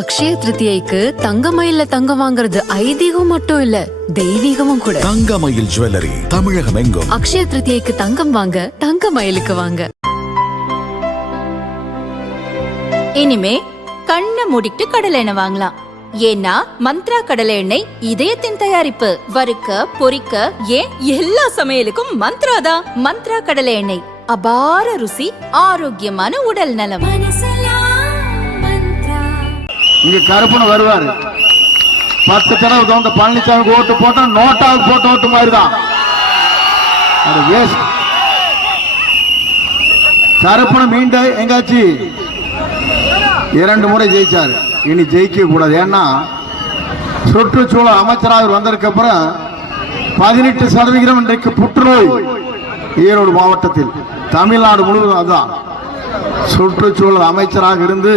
அக்ஷய திருத்தியைக்கு தங்கமயில்ல தங்கம் வாங்குறது ஐதீகம் மட்டும் இல்ல, தெய்வீகமும் கூட. தங்கமயில் ஜுவல்லரி தமிழகம் எங்கும். அக்ஷய திருத்தியைக்கு தங்கம் வாங்க தங்கமயிலுக்கு வாங்க. இனிமே கண்ணை மூடிட்டு கடலை எண்ணெய் வாங்கலாம். ஏன்னா மந்த்ரா கடலை எண்ணெய் இதயத்தின் தயாரிப்பு. வறுக்க பொரிக்க ஏன் எல்லா சமையலுக்கும் மந்த்ரா தான். மந்த்ரா கடலை எண்ணெய், அபார ருசி, ஆரோக்கியமான உடல் நலம். இங்க கருப்பன் வருவாரு. 10 தடவை தோந்த பழனிசாமி ஓட்டு போட்டா நோட்டாவுக்கு போட்ட ஓட்டு மாதிரிதான். கருப்பன் மீண்ட எங்காச்சு 2 முறை ஜெயிச்சாரு. இனி ஜெயிக்க கூடாது. ஏன்னா சுற்றுச்சூழல் அமைச்சராக வந்ததுக்கு அப்புறம் 18% இன்றைக்கு புற்றுநோய் ஈரோடு மாவட்டத்தில், தமிழ்நாடு முழுவதும். அதுதான் சுற்றுச்சூழல் அமைச்சராக இருந்து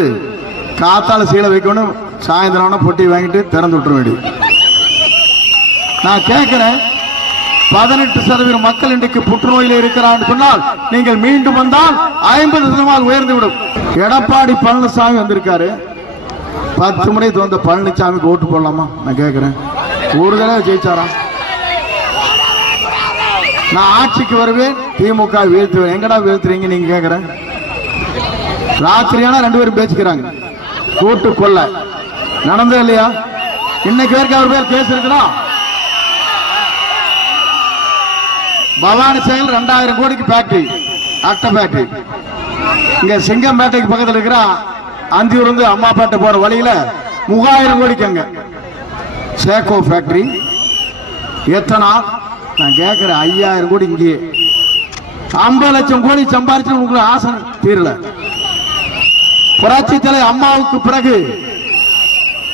காத்தால சீலை வைக்கணும், சாயந்தரம் பொட்டி வாங்கிட்டு திறந்து விட்டுற வேண்டியது. நான் கேட்கிறேன், 18% மக்கள் இன்றைக்கு புற்றுநோயில் இருக்கிறான்னு சொன்னால் நீங்கள் மீண்டும் வந்தால் 50% உயர்ந்து விடும். எடப்பாடி பழனிசாமி வந்திருக்காரு. 10 முறை தோந்த பழனிசாமிக்கு ஓட்டு போடலாமா? நான் கேட்கிறேன். ஒரு தடவை ஜெயிச்சாரா? நான் ஆட்சிக்கு வருவேன், திமுக வீழ்த்துவேன். எங்கடா வீழ்த்துறீங்க நீங்க? கேட்கிறேன். ராத்திரியான 2 பேரும் பேசிக்கிறாங்க. கூட்டு கொள்ள நடந்தது இல்லையா? இன்னைக்கு வரைக்கும் அவர் பேர் கேஸ் இருக்குதா? பவானி சேகர் 2000 கோடிக்கு ஃபேக்டரி, அட்டை ஃபேக்டரி. இங்க சிங்கம்பேட்டைக்கு பக்கத்தில் இருக்கிற அந்தியூர் இருந்து அம்மாப்பேட்டை போற வழியில 3000 கோடிக்கு அங்க சேகோ ஃபேக்டரி. எத்தனை? நான் கேட்கிறேன், 5000 கோடி இங்கே. 50 லட்சம் கோடி சம்பாதிச்சு உங்களுக்கு ஆசை தீரல. புரட்சி தலைவர் அம்மாவுக்கு பிறகு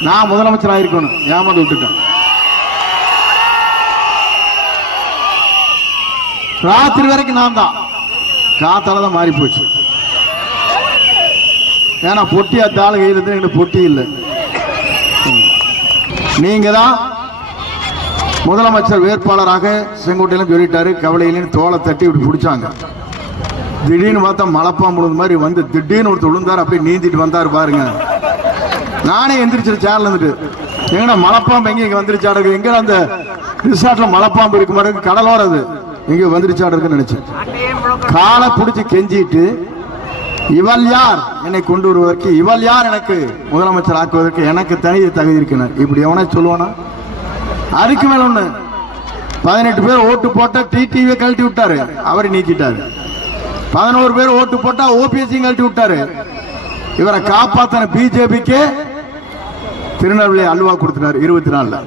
நான் முதலமைச்சராக இருக்கணும், ஏமாந்து விட்டுட்டேன். ராத்திரி வரைக்கும் நான் தான், காத்தால தான் மாறி போச்சு. ஏன்னா பொட்டி அத்தாள் கையில் இருந்து எனக்கு பொட்டி இல்லை. நீங்க தான் முதலமைச்சர் வேட்பாளராக செங்கோட்டையிலும் சொல்லிட்டாரு. கவலையிலும் தோலை தட்டி இப்படி பிடிச்சாங்க. திடீர்னு பார்த்தா மலைப்பாம்பு விழுந்த மாதிரி வந்து திடீர்னு ஒருத்தர் விழுந்தார். அப்படியே நீந்திட்டு வந்தார் பாருங்க. நானே எந்திரிச்சு சேர்ல இருந்துட்டு, எங்கடா மலைப்பாம்பு எங்க இங்க வந்துருச்சாடு, எங்க அந்த ரிசார்ட்ல மலைப்பாம்பு இருக்கு மாதிரி கடலோர அது இங்க வந்துருச்சாடு இருக்குன்னு நினைச்சேன். காலை பிடிச்சி கெஞ்சிட்டு, இவள் யார் என்னை கொண்டு வருவதற்கு, இவள் யார் எனக்கு முதலமைச்சர் ஆக்குவதற்கு, எனக்கு தனி தகுதி இருக்கிறார். இப்படி எவனே சொல்லுவானா? அதுக்கு மேல ஒண்ணு, 18 பேர் ஓட்டு போட்ட டிடிவியை கழட்டி விட்டாரு, அவரை நீக்கிட்டாரு. 11 பேர் ஓட்டு போட்டா ஓபிஎஸ்சி கழட்டி விட்டாரு. இவரை காப்பாத்தின பிஜேபிக்கு திருநெல்வேலி அல்வா கொடுத்துட்டாரு 24.